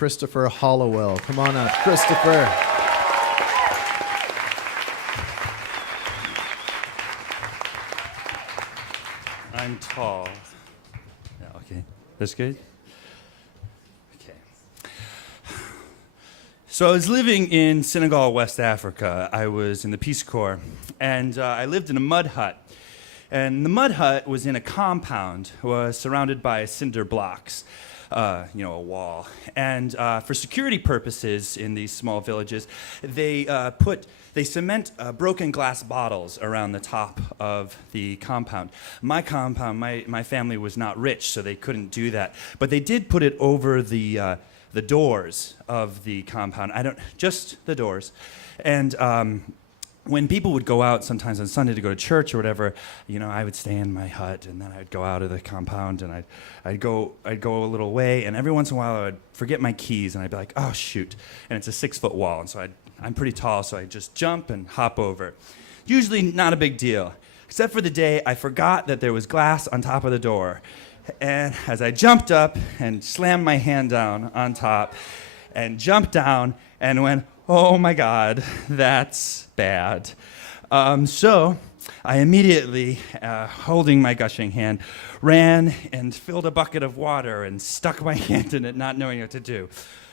Christopher Hollowell. Come on up, Christopher. I'm tall. Yeah, okay. That's good? Okay. So I was living in Senegal, West Africa. I was in the Peace Corps, and I lived in a mud hut. And the mud hut was in a compound, was surrounded by cinder blocks, a wall. And for security purposes in these small villages, they cement broken glass bottles around the top of the compound. My compound, my family was not rich, so they couldn't do that. But they did put it over the doors of the compound. Just the doors. And when people would go out sometimes on Sunday to go to church or whatever, I would stay in my hut, and then I'd go out of the compound, and I'd go a little way, and every once in a while I would forget my keys, and I'd be like, oh shoot, and it's a 6-foot wall, and so I'm pretty tall, so I just jump and hop over. Usually not a big deal, except for the day I forgot that there was glass on top of the door, and as I jumped up and slammed my hand down on top, and jumped down and went, oh my God, that's bad. So I immediately, holding my gushing hand, ran and filled a bucket of water and stuck my hand in it, not knowing what to do.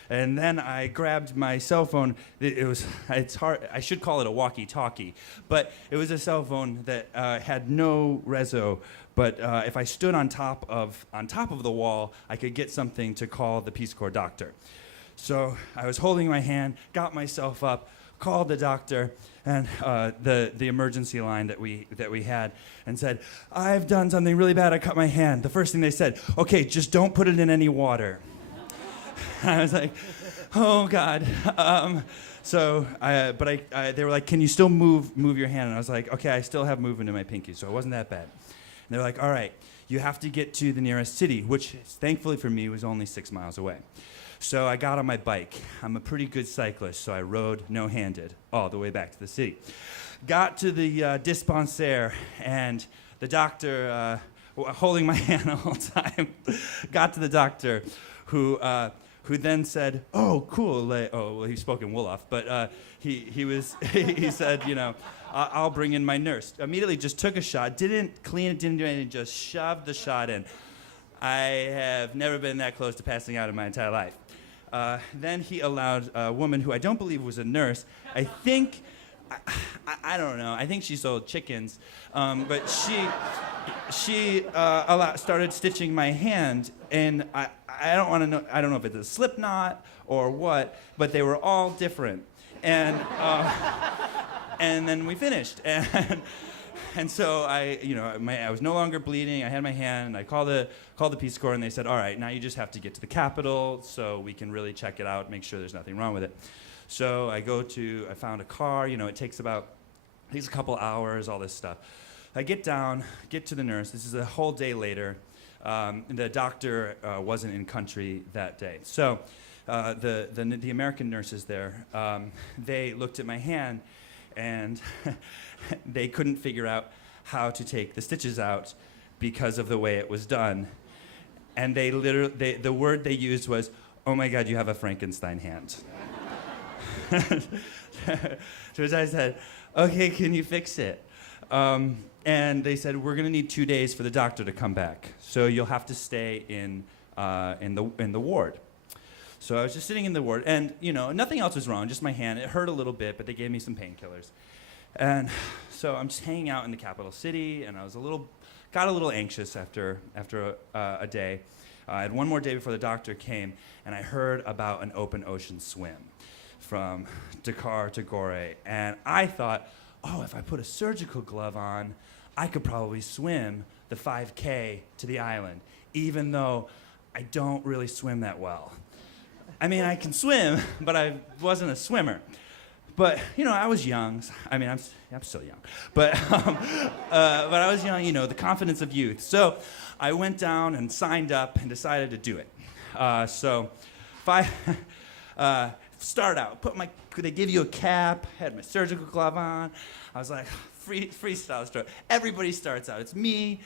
And then I grabbed my cell phone. It's hard. I should call it a walkie-talkie, but it was a cell phone that had no reso. But if I stood on top of the wall, I could get something to call the Peace Corps doctor. So I was holding my hand, got myself up, called the doctor and the emergency line that we had, and said, I've done something really bad. I cut my hand. The first thing they said, okay, just don't put it in any water. I was like, oh God. They were like, can you still move your hand? And I was like, okay, I still have movement in my pinky, so it wasn't that bad. And they were like, all right, you have to get to the nearest city, which thankfully for me was only 6 miles away. So I got on my bike. I'm a pretty good cyclist, so I rode no-handed all the way back to the city. Got to the dispensaire, and the doctor, holding my hand the whole time, got to the doctor, who then said, "Oh, cool." He spoke in Wolof, but he said, I'll bring in my nurse. Immediately, just took a shot, didn't clean it, didn't do anything, just shoved the shot in. I have never been that close to passing out in my entire life. Then he allowed a woman who I don't believe was a nurse. I think, I don't know. I think she sold chickens, but she started stitching my hand, and I don't want to know. I don't know if it's a slip knot or what, but they were all different, and then we finished. And so I was no longer bleeding. I had my hand, and I called the Peace Corps, and they said, all right, now you just have to get to the Capitol so we can really check it out, make sure there's nothing wrong with it. So I found a car. It takes a couple hours, all this stuff. I get down, get to the nurse. This is a whole day later. The doctor wasn't in country that day. So the American nurses there, they looked at my hand, and they couldn't figure out how to take the stitches out because of the way it was done. And the word they used was, oh my God, you have a Frankenstein hand. To which I said, okay, can you fix it? And they said, we're gonna need 2 days for the doctor to come back. So you'll have to stay in the ward. So I was just sitting in the ward, and nothing else was wrong, just my hand. It hurt a little bit, but they gave me some painkillers. And so I'm just hanging out in the capital city, and I was got a little anxious after a day. I had one more day before the doctor came, and I heard about an open ocean swim from Dakar to Gorée, and I thought, oh, if I put a surgical glove on, I could probably swim the 5K to the island, even though I don't really swim that well. I mean, I can swim, but I wasn't a swimmer. But I was young. I mean, I'm still young, but I was young. The confidence of youth. So I went down and signed up and decided to do it. Start out. They give you a cap. Had my surgical glove on. I was like, freestyle stroke. Everybody starts out. It's me,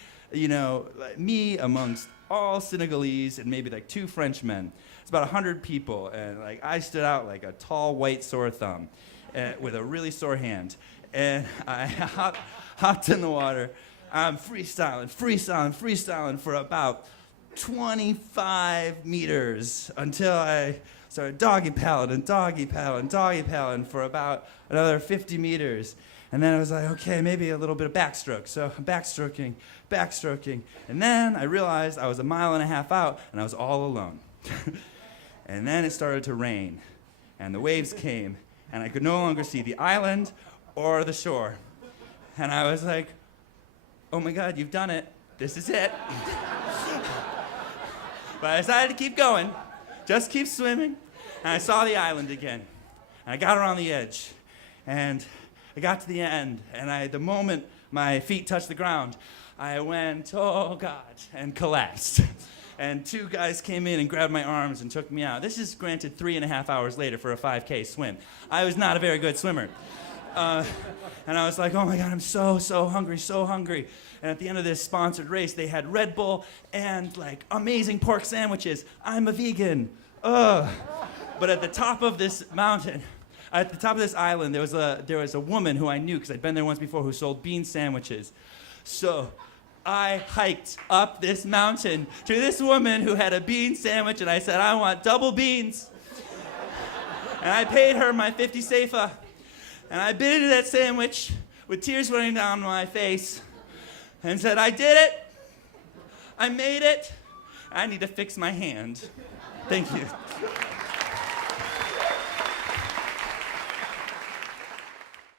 me amongst all Senegalese and maybe like 2 Frenchmen. It's about 100 people, and like I stood out like a tall white sore thumb, with a really sore hand, and I hopped in the water. I'm freestyling for about 25 meters until I started doggy paddling for about another 50 meters. And then I was like, okay, maybe a little bit of backstroke. So I'm backstroking. And then I realized I was a mile and a half out and I was all alone. And then it started to rain and the waves came and I could no longer see the island or the shore. And I was like, oh my God, you've done it. This is it. But I decided to keep going, just keep swimming. And I saw the island again. And I got around the edge. And I got to the end, and the moment my feet touched the ground, I went, oh God, and collapsed. And two guys came in and grabbed my arms and took me out. This is granted 3.5 hours later for a 5K swim. I was not a very good swimmer. And I was like, oh my God, I'm so hungry. And at the end of this sponsored race, they had Red Bull and like amazing pork sandwiches. I'm a vegan. Ugh. But at the top of this mountain, at the top of this island, there was a woman who I knew because I'd been there once before who sold bean sandwiches. So I hiked up this mountain to this woman who had a bean sandwich, and I said, I want double beans. And I paid her my 50 seifa. And I bit into that sandwich with tears running down my face and said, I did it. I made it. I need to fix my hand. Thank you.